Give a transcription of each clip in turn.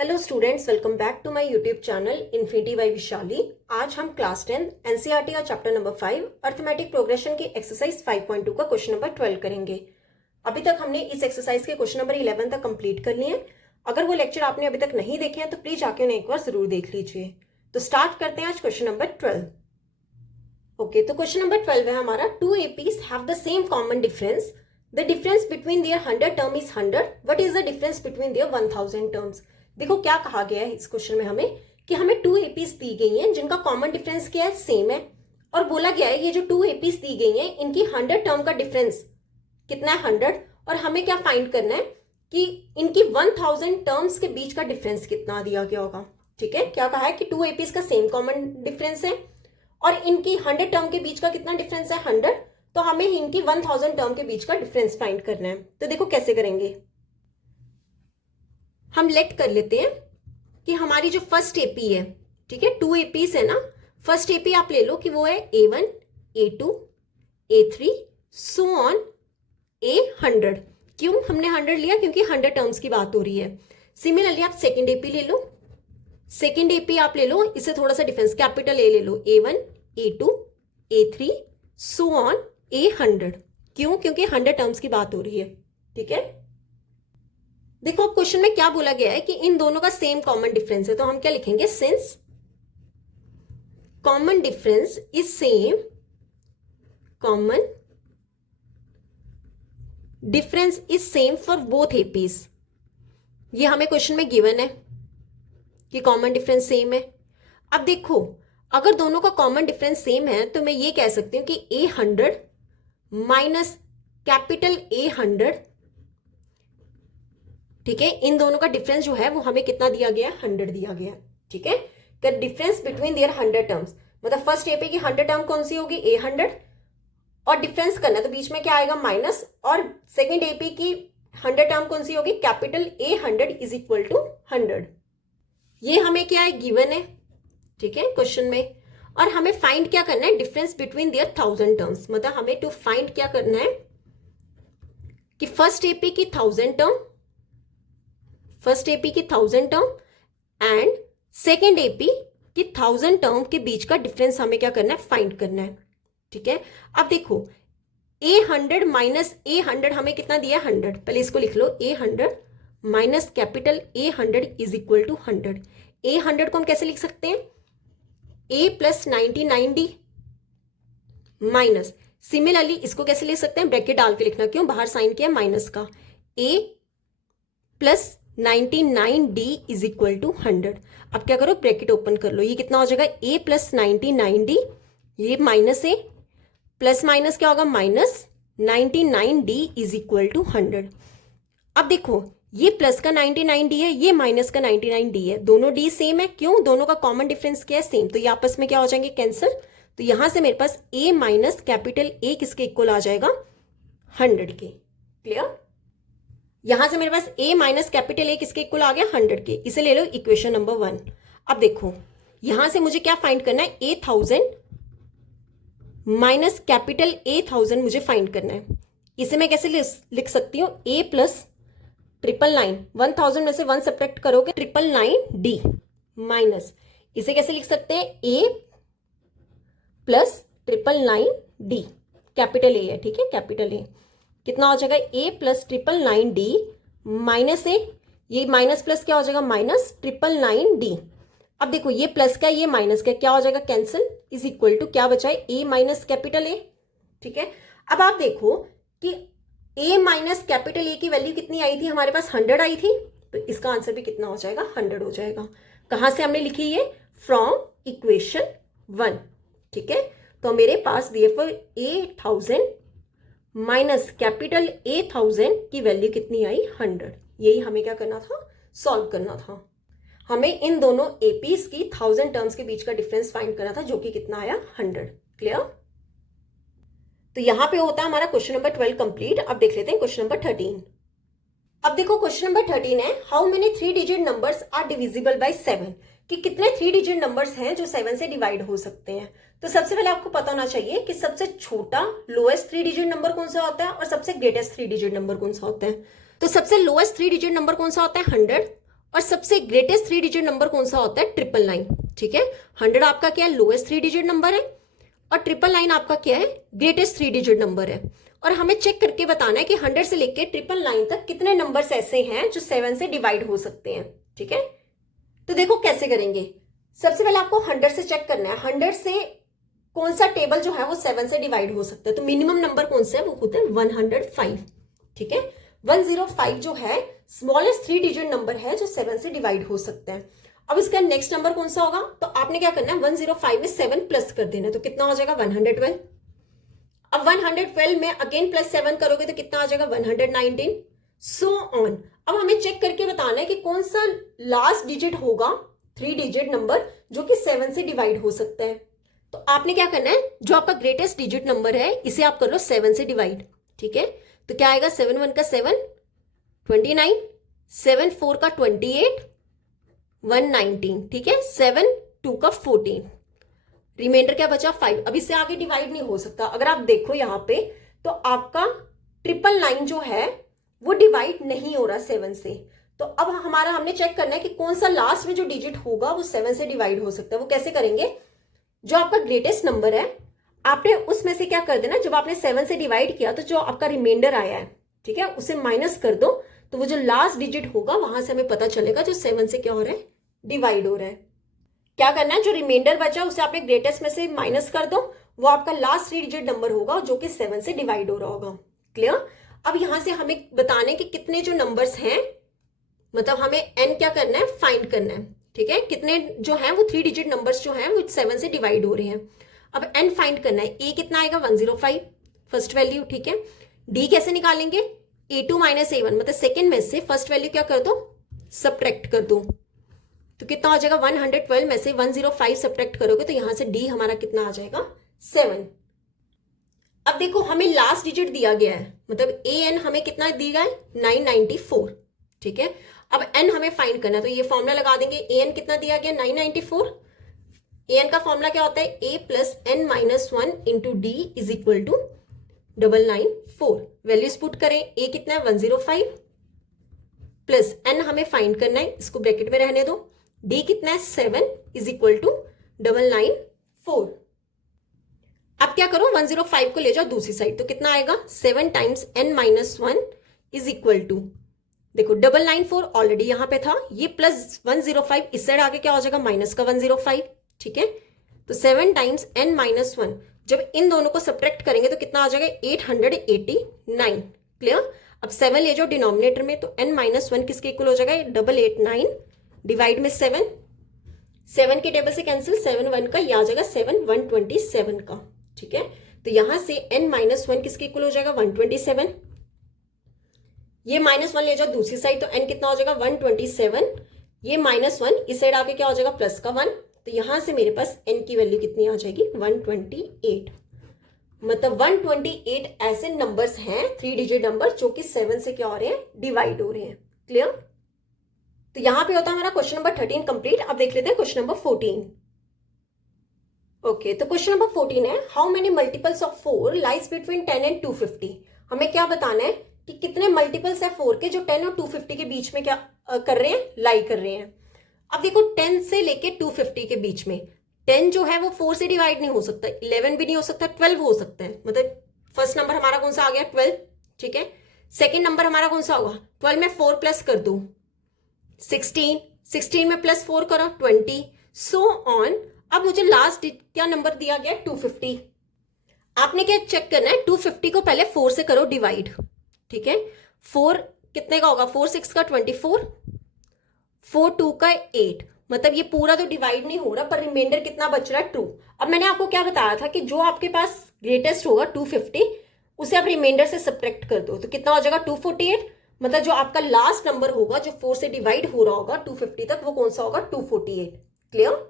Hello students, welcome back to my YouTube channel infinity by Vishali. आज हम class 10 NCERT का chapter number 5 arithmetic progression की exercise 5.2 का question number 12 करेंगे। अभी तक हमने इस एक्सरसाइज के क्वेश्चन नंबर 11 तक कंप्लीट कर लिए हैं। अगर वो लेक्चर आपने अभी तक नहीं देखे हैं तो प्लीज आके उन्हें एक बार जरूर देख लीजिए। तो स्टार्ट करते हैं आज क्वेश्चन नंबर 12। ओके, तो क्वेश्चन नंबर 12 है हमारा, two APs have the same common difference. The difference between their 100 term is 100। What is the difference between their 1000 terms. देखो क्या कहा गया है इस क्वेश्चन में हमें कि हमें टू एपीज दी गई हैं जिनका कॉमन डिफरेंस क्या है, सेम है। और बोला गया है ये जो टू एपीज दी गई हैं इनकी 100 टर्म का डिफरेंस कितना है, 100। और हमें क्या फाइंड करना है कि इनकी 1000 टर्म्स के बीच का डिफरेंस कितना दिया गया होगा। ठीक है, क्या कहा है कि टू एपीज का सेम कॉमन डिफरेंस है और इनकी 100 टर्म के बीच का कितना डिफरेंस है, 100। तो हमें इनकी 1000 टर्म के बीच का डिफरेंस फाइंड करना है। तो देखो कैसे करेंगे, हम लेट कर लेते हैं कि हमारी जो फर्स्ट एपी है, ठीक है, टू एपीज है ना, फर्स्ट एपी आप ले लो कि वो है A1, A2, A3 so on A100। क्यों हमने 100 लिया, क्योंकि 100 टर्म्स की बात हो रही है। सिमिलरली आप सेकेंड एपी ले लो, सेकेंड एपी आप ले लो, इससे थोड़ा सा डिफरेंस कैपिटल ए ले लो, A1, A2, A3 so on A100। क्यों, क्योंकि 100 टर्म्स की बात हो रही है। ठीक है, देखो अब क्वेश्चन में क्या बोला गया है कि इन दोनों का सेम कॉमन डिफरेंस है। तो हम क्या लिखेंगे, since common difference is same, common difference is same for both APs. ये हमें क्वेश्चन में गिवन है कि कॉमन डिफरेंस सेम है। अब देखो अगर दोनों का कॉमन डिफरेंस सेम है तो मैं ये कह सकती हूं कि A100 माइनस कैपिटल A100, ठीक है, इन दोनों का डिफरेंस जो है वो हमें कितना दिया गया है, 100 दिया गया है। ठीक है, the difference between their 100 terms, मतलब फर्स्ट एपी की 100 टर्म कौन सी होगी, A100, और डिफरेंस करना तो बीच में क्या आएगा, माइनस। और सेकेंड एपी की 100 टर्म कौन सी होगी, capital A100 is equal to 100। ये हमें क्या है, गिवन है। ठीक है, क्वेश्चन में। और हमें फाइंड क्या करना है, डिफरेंस बिटवीन देयर 1000 टर्म्स, मतलब हमें टू फाइंड क्या करना है कि फर्स्ट एपी की 1000 टर्म, फर्स्ट एपी की 1000 टर्म एंड सेकेंड एपी की 1000 टर्म के बीच का डिफरेंस हमें क्या करना है, फाइंड करना है। ठीक है, अब देखो A100 माइनस A100 हमें कितना दिया है, 100। पहले इसको लिख लो, A100 minus capital A100 is equal to 100। A100 को हम कैसे लिख सकते हैं, A plus 99D minus, similarly इसको कैसे लिख सकते हैं, ब्रैकेट डाल के लिखना, क्यों, बाहर साइन किया माइनस का, A plus 99D is equal to 100। अब क्या करो, ब्रैकेट ओपन कर लो, ये कितना हो जाएगा, A प्लस 99D, ये माइनस A प्लस माइनस क्या होगा, minus 99D is equal to 100। अब देखो ये प्लस का 99D है, ये माइनस का 99D है, दोनों D सेम है। क्यों, दोनों का कॉमन डिफरेंस क्या है, सेम। तो ये आपस में क्या हो जाएंगे, कैंसिल। तो यहां से मेरे पास A माइनस कैपिटल A किसके इक्वल आ जाएगा, 100 के। क्लियर, यहां से मेरे पास A माइनस कैपिटल A किसके इक्वल आ गया, 100 के। इसे ले लो इक्वेशन नंबर 1। अब देखो यहां से मुझे क्या फाइंड करना है, A1000 माइनस कैपिटल A1000 मुझे फाइंड करना है। इसे मैं कैसे लिख सकती हूँ, A प्लस 999, 1000 में से 1 सब्ट्रैक्ट करोगे 999D माइनस, इसे कैसे लिख सकते हैं, A plus 999D, capital A है, ठीक है, कैपिटल A कितना हो जाएगा, A plus 999D minus A, ये माइनस प्लस क्या हो जाएगा, माइनस 999D। अब देखो ये प्लस का ये माइनस का क्या हो जाएगा, कैंसिल, इज इक्वल टू क्या बचा है, A माइनस कैपिटल A। ठीक है, अब आप देखो कि A माइनस कैपिटल A की वैल्यू कितनी आई थी, हमारे पास 100 आई थी, तो इसका आंसर भी कितना हो जाएगा, 100 हो जाएगा। कहां से हमने लिखी है, फ्रॉम इक्वेशन 1। ठीक है, तो मेरे पास therefore A1000 minus capital A1000 की वैल्यू कितनी आई, 100। यही हमें क्या करना था, सॉल्व करना था। हमें इन दोनों एपीज की 1000 टर्म्स के बीच का डिफरेंस फाइंड करना था, जो कि कितना आया, 100। क्लियर, तो यहां पे होता है हमारा क्वेश्चन नंबर 12 कंप्लीट। अब देख लेते हैं क्वेश्चन नंबर 13। अब देखो क्वेश्चन नंबर 13 है, how many 3 digit numbers are divisible by 7, कि कितने 3 डिजिट नंबर्स हैं जो 7 से डिवाइड हो सकते हैं। तो सबसे पहले आपको पता होना चाहिए कि सबसे छोटा लोएस्ट 3 डिजिट नंबर कौन सा होता है और सबसे ग्रेटेस्ट 3 डिजिट नंबर कौन सा होता है। तो सबसे लोएस्ट 3 डिजिट नंबर कौन सा होता है, 100, और सबसे ग्रेटेस्ट 3 डिजिट नंबर कौन सा होता है? 999, ठीक है। 100 आपका क्या है? लोएस्ट 3 डिजिट नंबर है, और 999 आपका क्या है? ग्रेटेस्ट 3 डिजिट नंबर है। और हमें चेक करके बताना है कि 100 से लेके 999 तक कितने नंबर्स ऐसे हैं जो 7 से डिवाइड हो सकते हैं, ठीक है। तो देखो कैसे करेंगे। सबसे पहले आपको 100 से चेक करना है, 100 से कौन सा टेबल जो है वो 7 से डिवाइड हो सकता है। तो मिनिमम नंबर कौन सा है? वो होता है 105, ठीक है। 105 जो है स्मॉलेस्ट 3 डिजिट नंबर है जो 7 से डिवाइड हो सकता है। अब इसका नेक्स्ट नंबर कौन सा होगा? तो आपने क्या करना है, 105 में 7 प्लस कर देना है, तो कितना हो जाएगा? 112। अब 112 में अगेन प्लस 7 करोगे तो कितना आ जाएगा? 119, सो ऑन। अब हमें चेक करके बताना है कि कौन सा लास्ट डिजिट होगा 3 डिजिट नंबर जो कि 7 से डिवाइड हो सकता है। तो आपने क्या करना है, जो आपका ग्रेटेस्ट डिजिट नंबर है इसे आप कर लो 7 से डिवाइड, ठीक है। तो क्या आएगा? 7 1 का 7, 29, 7 4 का 28, 119, ठीक है। 7 2 का 14, रिमाइंडर क्या बचा? 5। अब इससे आगे डिवाइड नहीं हो सकता। अगर आप देखो यहाँ पे तो आपका 999 जो है वो डिवाइड नहीं हो रहा 7 से। तो अब हमने चेक करना है कि कौन सा लास्ट में जो डिजिट होगा वो 7 से डिवाइड हो सकता है। वो कैसे करेंगे? जो आपका ग्रेटेस्ट नंबर है आपने उसमें से क्या कर देना, जब आपने 7 से डिवाइड किया तो जो आपका रिमाइंडर आया है, ठीक है, उसे माइनस कर दो। तो वो जो लास्ट डिजिट होगा वहां से हमें पता चलेगा जो 7 से क्या हो रहा है? डिवाइड हो रहा है। क्या करना है, जो रिमाइंडर बचा उसे आपने ग्रेटेस्ट में से माइनस कर दो, वो आपका लास्ट 3 डिजिट नंबर होगा जो कि 7 से डिवाइड हो रहा होगा। क्लियर? अब यहां से हमें बताने कि कितने जो नंबर्स हैं, मतलब हमें एन क्या करना है? फाइंड करना है, ठीक है। कितने जो है वो 3 डिजिट नंबर्स जो हैं वो 7 से डिवाइड हो रहे हैं। अब एन फाइंड करना है। ए कितना आएगा? 105 फर्स्ट वैल्यू, ठीक है। डी कैसे निकालेंगे? A2 माइनस A1, मतलब सेकेंड में से फर्स्ट वैल्यू क्या कर दो? सब्ट्रैक्ट कर दो। तो कितना आ जाएगा? 112 में से 105 सब्ट्रैक्ट करोगे तो यहां से डी हमारा कितना आ जाएगा? 7। अब देखो हमें लास्ट डिजिट दिया गया है, मतलब ए एन हमें कितना दिया है? 994, ठीक है। अब एन हमें फाइंड करना है, तो ये फॉर्मूला लगा देंगे। ए एन कितना दिया गया? 994। ए एन का फॉर्मूला क्या होता है? A plus N minus 1 into D is equal to 994। Values put करें। ए कितना है? 105 प्लस एन हमें फाइंड करना है, इसको ब्रैकेट में रहने दो। डी कितना है? 7 इज इक्वल टू 994। अब क्या करो? 105 को ले जाओ दूसरी साइड, तो कितना आएगा? 7 times n minus 1 is equal to, देखो 994 ऑलरेडी यहां पे था, ये प्लस 105 इस साइड आगे क्या हो जाएगा? माइनस का 105, ठीक है। तो 7 टाइम्स n माइनस 1, जब इन दोनों को सब्ट्रैक्ट करेंगे तो कितना आ जाएगा? 889। क्लियर? अब 7 ले जाओ डिनोमिनेटर में, तो n माइनस 1 किसके इक्वल हो जाएगा? 889 डिवाइड में 7, 7 के टेबल से कैंसिल, 7 1 का, ये आ जाएगा 7 127 का, ठीक है। तो यहां से n माइनस 1 किसके इक्वल हो जाएगा? 127। ये माइनस 1 ले जाओ दूसरी साइड, तो n कितना हो जाएगा? 127। ये माइनस 1 इस साइड आके क्या हो जाएगा? प्लस का 1। तो यहां से मेरे पास n की वैल्यू कितनी आ जाएगी? 128। मतलब 128 ऐसे नंबर्स हैं 3 डिजिट नंबर जो कि 7 से क्या हो रहे हैं? डिवाइड हो रहे हैं। क्लियर? तो यहां पे होता है हमारा क्वेश्चन नंबर 13 कंप्लीट। अब देख लेते हैं क्वेश्चन नंबर 14। ओके, तो क्वेश्चन नंबर 14 है, how many multiples of 4 lies between 10 and 250। हमें क्या बताना है कि कितने मल्टीपल्स है 4 के जो 10 और 250 के बीच में क्या कर रहे हैं? लाई कर रहे हैं। अब देखो 10 से लेके 250 के बीच में 10 जो है वो 4 से डिवाइड नहीं हो सकता, 11 भी नहीं हो सकता, 12 हो सकता है। मतलब फर्स्ट नंबर हमारा कौन सा आ गया? 12, ठीक है। सेकेंड नंबर हमारा कौन सा होगा? 12 में 4 प्लस कर दो 16, 16 में प्लस 4 करो 20, सो ऑन। अब मुझे लास्ट क्या नंबर दिया गया? 250। आपने क्या चेक करना है? 250 को पहले 4 से करो डिवाइड, ठीक है। 4 कितने का होगा? 4 6 का 24, 4 2 का 8, मतलब ये पूरा तो डिवाइड नहीं हो रहा, पर रिमाइंडर कितना बच रहा है? 2। अब मैंने आपको क्या बताया था कि जो आपके पास ग्रेटेस्ट होगा 250, उसे आप रिमाइंडर से सब्ट्रैक्ट कर दो, तो कितना हो जाएगा? 248। मतलब जो आपका लास्ट नंबर होगा जो 4 से डिवाइड हो रहा होगा 250 तक, वो कौन सा होगा? 248। क्लियर?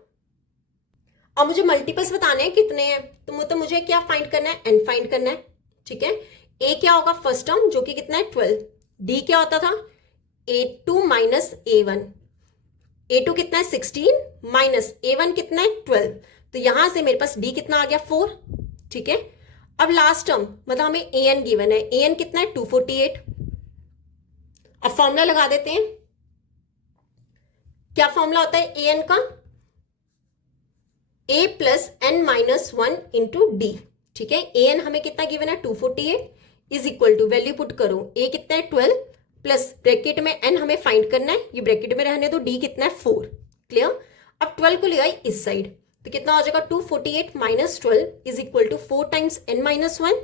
अब मुझे मल्टीपल्स बताने हैं कितने हैं, तो मुझे क्या फाइंड करना है? एन फाइंड करना है, ठीक है। ए क्या होगा? फर्स्ट टर्म जो कि कितना है? 12। डी क्या होता था? A2 minus A1। A2 कितना है? 16 माइनस A1 कितना है? 12। तो यहां से मेरे पास D कितना आ गया? 4, ठीक है। अब लास्ट टर्म मतलब हमें AN गिवन है, AN कितना है? 248। अब फॉर्मूला लगा देते हैं। क्या फॉर्मूला होता है ए एन का, a plus N minus one into d. ठीक है, ए एन हमें कितना गिवन है 248 is equal to, value put करो, a कितना है 12 प्लस ब्रैकेट में n हमें फाइंड करना है, ये ब्रैकेट में रहने दो, d कितना है 4। क्लियर। अब 12 को ले आई इस साइड, तो कितना हो जाएगा 248 minus 12 is equal to 4 times n minus one.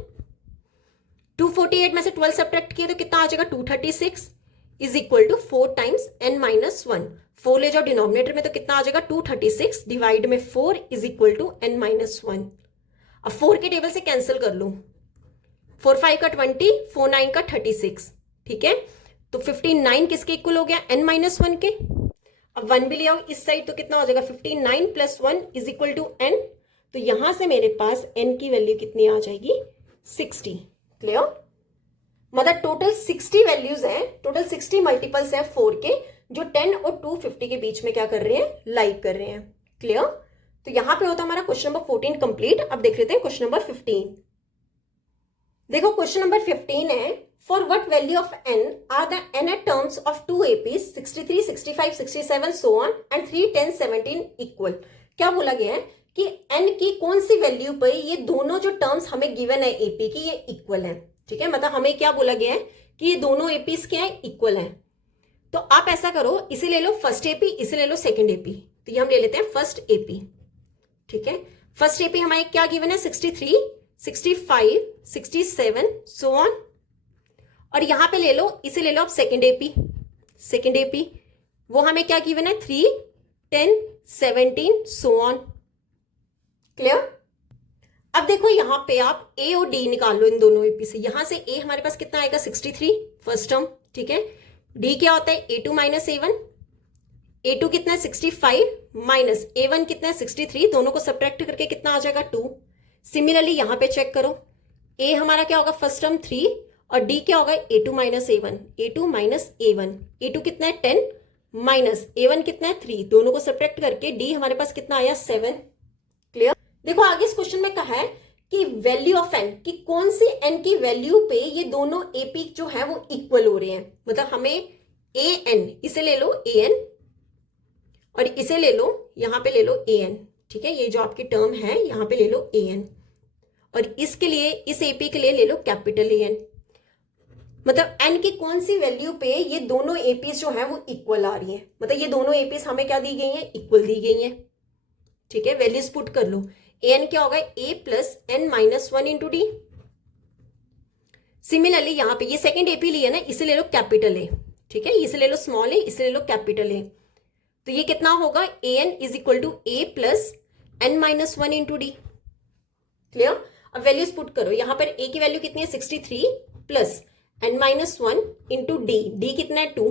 248 में से 12 सब्ट्रैक्ट किए तो कितना आ जाएगा 236 is equal to 4 times n minus one. 4 ले जाओ डिनोमिनेटर में तो कितना आ जाएगा 236 डिवाइड में 4 is equal to n minus one. अब 4 के टेबल से कैंसिल कर लो, 4 5 का 20, 4 9 का 36। ठीक है, तो 59 किसके इक्वल हो गया n माइनस वन के। अब 1 भी ले आओ इस साइड, तो कितना हो जाएगा 59 plus 1 is equal to n। तो यहां से मेरे पास n की वैल्यू कितनी आ जाएगी 60। क्लियर, मतलब टोटल 60 वैल्यूज हैं, टोटल 60 मल्टीपल्स है 4 के, जो 10 और 250 के बीच में क्या कर रहे हैं, लाइक कर रहे हैं। क्लियर, तो यहां पे होता हमारा क्वेश्चन नंबर 14 कंप्लीट। अब देख लेते हैं क्वेश्चन नंबर 15। देखो क्वेश्चन नंबर 15 है, for what value of n are the n at terms of 2 APs 63, 65, 67 so on and 3, 10, 17 equal. क्या बोला गया है कि n की कौन सी वैल्यू पर ये दोनों जो टर्म्स हमें गिवन है AP की, ये इक्वल है। ठीक है, मतलब हमें क्या बोला गया है कि ये दोनों एपीज क्या है, इक्वल है। तो आप ऐसा करो, इसे ले लो फर्स्ट एपी, इसे ले लो सेकंड एपी। तो ये हम ले लेते हैं फर्स्ट एपी। ठीक है, फर्स्ट एपी हमारे क्या गिवन है 63, 65, 67 सो ऑन। और यहां पे ले लो, इसे ले लो आप सेकंड एपी। सेकंड एपी वो हमें क्या गिवन है 3, 10, 17 सो ऑन। क्लियर। अब देखो यहां पे आप ए और डी निकाल लो इन दोनों एपी से। यहां से ए हमारे पास कितना आएगा 63 फर्स्ट टर्म। ठीक है, डी क्या होता है A two minus A one. A two कितना है 65 माइनस ए वन कितना है 63, दोनों को सब्ट्रैक्ट करके कितना आ जाएगा 2। सिमिलरली यहां पे चेक करो, ए हमारा क्या होगा फर्स्ट टर्म 3 और डी क्या होगा A two minus A one. A two minus A one, A two कितना है 10 माइनस ए वन कितना है 3, दोनों को सब्ट्रैक्ट करके डी हमारे पास कितना आया 7। क्लियर। देखो आगे इस क्वेश्चन में कहा है कि वैल्यू ऑफ एन, कि कौन सी एन की वैल्यू पे ये दोनों एपी जो है वो इक्वल हो रहे हैं। मतलब हमें ए एन, इसे ले लो ए एन और इसे ले लो, यहां पे ले लो ए एन। ठीक है, ये जो आपकी टर्म है यहां पे ले लो ए एन और इसके लिए, इस एपी के लिए ले लो कैपिटल ए एन। मतलब एन की कौन सी वैल्यू पे ये दोनों एपीज जो है वो इक्वल आ रही है। मतलब ये दोनों एपीज हमें क्या दी गई है, इक्वल दी गई है। ठीक है, वैल्यूज पुट कर लो। ए एन क्या होगा A plus N minus one into D. Similarly यहां पे ये सेकंड एपी लिया ना, इसे ले लो कैपिटल ए। ठीक है, इसे ले लो स्मॉल ए, इसे ले लो कैपिटल ए। तो ये कितना होगा A N is equal to A plus N minus one into D. Clear. अब वैल्यूज पुट करो, यहां पर ए की वैल्यू कितनी है 63 plus N minus one into D. D कितना है 2।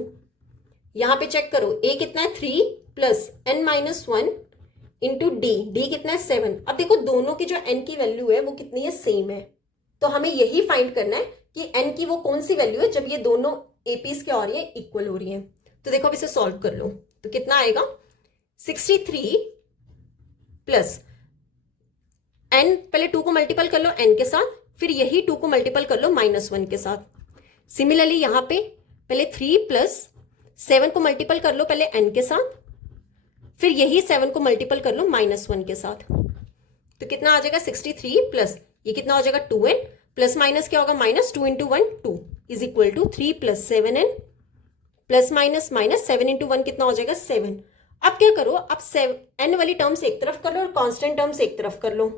यहां पे चेक करो, ए कितना है 3 plus N minus one into D. D कितना है 7। अब देखो दोनों की जो एन की वैल्यू है वो कितनी है, सेम है। तो हमें यही फाइंड करना है कि एन की वो कौन सी वैल्यू है जब ये दोनों एपीज क्या हो रही है, इक्वल हो रही है। तो देखो अब इसे सॉल्व कर लो, तो कितना आएगा 63 प्लस एन, पहले 2 को मल्टीपल कर लो एन के साथ, फिर यही 2 को मल्टीपल कर लो माइनस वन के साथ। सिमिलरली यहां पे पहले 3 प्लस 7 को मल्टीपल कर लो पहले एन के साथ, फिर यही 7 को मल्टीपल कर लो माइनस वन के साथ। तो कितना आ जाएगा 63 प्लस ये कितना हो जाएगा 2n प्लस माइनस क्या होगा minus 2 into 1 2 is equal to 3 plus 7n plus minus minus 7 into 1 कितना हो जाएगा 7। अब क्या करो, अब n वाली टर्म्स एक तरफ कर लो और कांस्टेंट टर्म्स एक तरफ कर लो,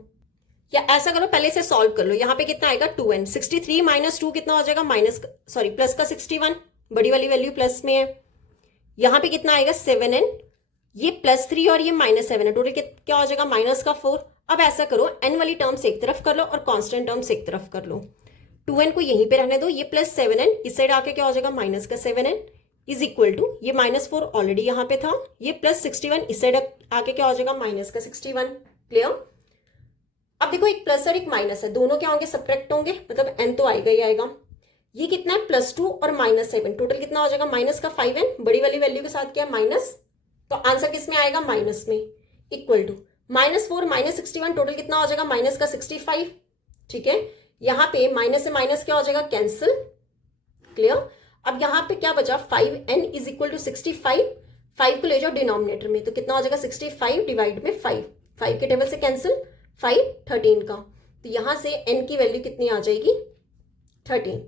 या ऐसा करो पहले से सॉल्व कर लो। यहां पे कितना आएगा 2n, 63 माइनस 2 कितना हो जाएगा माइनस, सॉरी प्लस का 61, बड़ी वाली वैल्यू प्लस में है। यहां पे कितना आएगा 7n, ये प्लस 3 और ये माइनस 7 है, टोटल क्या हो जाएगा माइनस का 4। अब ऐसा करो n वाली टर्म्स एक तरफ कर लो और कांस्टेंट टर्म्स एक तरफ कर लो। 2n को यहीं पे रहने दो, ये प्लस 7n इस साइड आके क्या हो जाएगा माइनस का 7n इज इक्वल टू, ये माइनस 4 ऑलरेडी यहां पे था, ये प्लस 61 इस साइड आके क्या हो जाएगा माइनस का 61। क्लियर। अब देखो एक प्लस और एक माइनस है, दोनों क्या होंगे सब्ट्रैक्ट होंगे, मतलब n तो आएगा ही आएगा। ये कितना है +2 और -7, टोटल कितना हो जाएगा माइनस का 5n, बड़ी वाली वैल्यू के साथ क्या है माइनस, तो आंसर किस में आएगा माइनस में, इक्वल टू -4 -61, टोटल कितना हो जाएगा माइनस का 65। ठीक है, यहां पे माइनस से माइनस क्या हो जाएगा कैंसिल। क्लियर। अब यहां पे क्या बचा 5n इज इक्वल टू 65, 5 को ले जाओ डिनोमिनेटर में, तो कितना हो जाएगा 65 डिवाइड में 5, 5 के टेबल से कैंसिल, 5 13 का, तो यहां से n की वैल्यू कितनी आ जाएगी 13,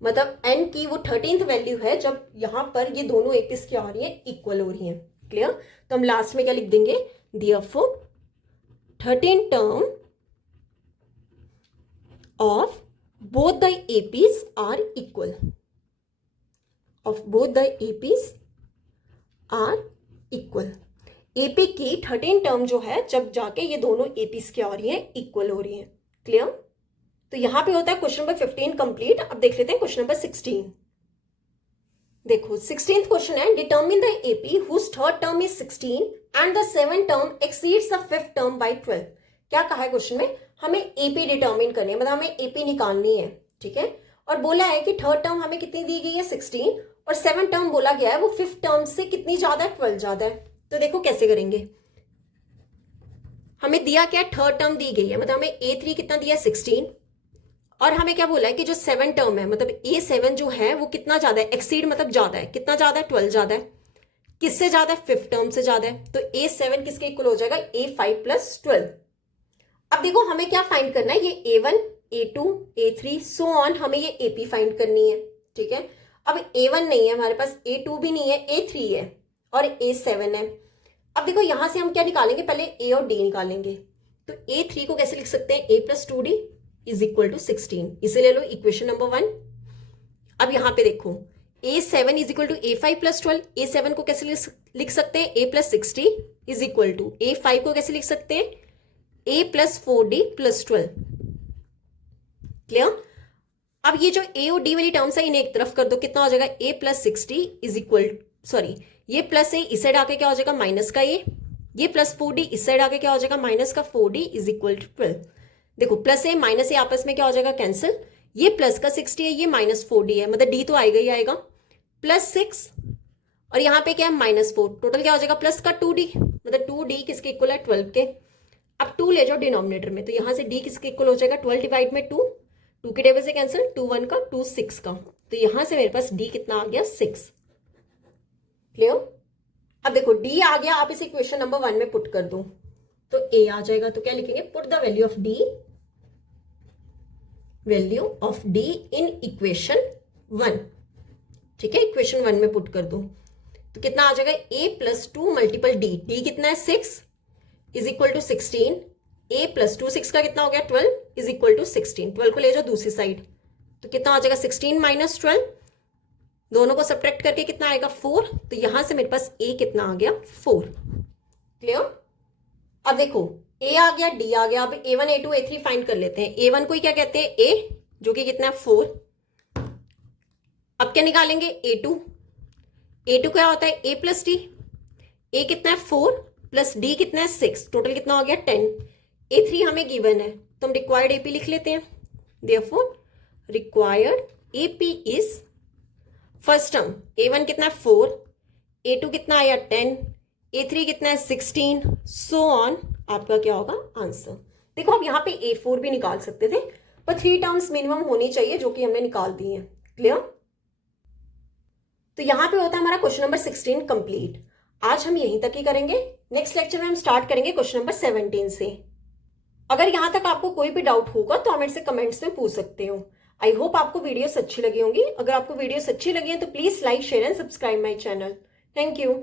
मतलब n की वो 13th वैल्यू है जब यहां पर ये दोनों एक पीस क्या हो रही है, इक्वल हो रही है। क्लियर? तो हम लास्ट में क्या लिख देंगे, therefore 13 term of both the APs are equal, of both the APs are equal। AP की 13 टर्म जो है जब जाके ये दोनों APs क्या हो रही है, इक्वल हो रही है। क्लियर? तो यहां पे होता है क्वेश्चन नंबर 15 कंप्लीट। अब देख लेते हैं क्वेश्चन नंबर 16। देखो 16th क्वेश्चन है, determine the AP whose third term is 16 and the 7th term exceeds the 5th term by 12। क्या कहा है क्वेश्चन में, हमें AP डिटर्मिन करनी है, मतलब हमें AP निकालनी है। ठीक है, और बोला है कि थर्ड टर्म हमें कितनी दी गई है 16, और 7th टर्म बोला गया है वो 5th टर्म से कितनी ज्यादा है, 12 ज्यादा है। तो देखो कैसे करेंगे, हमें दिया क्या, थर्ड टर्म दी गई है, मतलब हमें A3 कितना दिया 16, और हमें क्या बोला है कि जो 7 टर्म है मतलब A7 जो है वो कितना ज्यादा है, एक्सीड मतलब ज्यादा है, कितना ज्यादा है 12 ज्यादा है, किससे ज्यादा है 5th टर्म से ज्यादा है, तो A7 किसके इक्वल हो जाएगा, A5 + 12। अब देखो हमें क्या फाइंड करना है, ये A1 A2 A3 so on, हमें ये AP फाइंड करनी है। ठीक है, अब A1 नहीं है हमारे पास, A2 भी नहीं है, A3 है और A7 है। अब देखो यहां से हम क्या निकालेंगे, पहले A और D निकालेंगे। तो A3 को कैसे लिख सकते हैं, A + 2D = 16, इसे ले लो इक्वेशन नंबर 1। अब यहां पे देखो A7 = A5 + 12, A7 को कैसे लिख सकते हैं, A + 60 = A5 को कैसे लिख सकते हैं, A + 4D + 12। क्लियर? अब ये जो A और D वाली टर्म्स है इन्हें एक तरफ कर दो, कितना हो जाएगा, A + 60 सॉरी ये प्लस A इस साइड आके क्या हो जाएगा माइनस का A, ये + 4D इस साइड आके क्या हो जाएगा माइनस का 4D = 12। देखो +A - A आपस में क्या हो जाएगा कैंसिल, ये प्लस का 60 है, ये -4D है, मतलब D तो आएगा ही आएगा, +6 और यहाँ पे क्या है -4, टोटल क्या हो जाएगा प्लस का 2D, मतलब 2D किसके इक्वल है 12 के। अब 2 ले जाओ डिनोमिनेटर में, तो यहां से D किसके इक्वल हो जाएगा 12 डिवाइड में 2, 2 के टेबल से कैंसिल, 2 1 का 2 6 का, तो यहां से मेरे पास D कितना आ गया 6। क्लियर? अब देखो D आ गया, आप इसे इक्वेशन नंबर 1 में पुट कर दो तो A आ जाएगा, तो क्या लिखेंगे, put the value of D in equation 1। ठीक है, इक्वेशन 1 में पुट कर दो तो कितना आ जाएगा, A + 2 × D, D कितना है 6 = 16, A + 2 6 का कितना हो गया 12 = 16, 12 को ले जाओ दूसरी साइड तो कितना आ जाएगा 16 - 12, दोनों को सब्ट्रैक्ट करके कितना आएगा 4, तो यहां से मेरे पास A कितना आ गया 4। क्लियर? अब देखो A आ गया, D आ गया, अब A1 A2 A3 फाइंड कर लेते हैं। A1 को ही क्या कहते हैं A, जो कि कितना है 4। अब क्या निकालेंगे A2 क्या होता है A + D, A कितना है 4 + D कितना है 6, टोटल कितना हो गया 10। A3 हमें गिवन है तो हम रिक्वायर्ड AP लिख लेते हैं, therefore required AP is first term A1 कितना है 4, A2 कितना आया 10, A3 कितना है 16, सो ऑन, आपका क्या होगा आंसर। देखो आप यहाँ पे A4 भी निकाल सकते थे, पर 3 टर्म्स मिनिमम होनी चाहिए जो कि हमने निकाल दी है। क्लियर? तो यहाँ पे होता है हमारा क्वेश्चन नंबर 16 कंप्लीट। आज हम यहीं तक ही करेंगे, नेक्स्ट लेक्चर में हम स्टार्ट करेंगे क्वेश्चन नंबर 17 से। अगर यहां तक आपको कोई भी डाउट होगा तो आप मेरे से कमेंट्स में पूछ सकते हो। आई होप आपको वीडियोस अच्छी लगी होंगी। अगर आपको वीडियोस अच्छी लगी है तो please like share and subscribe my channel. Thank you.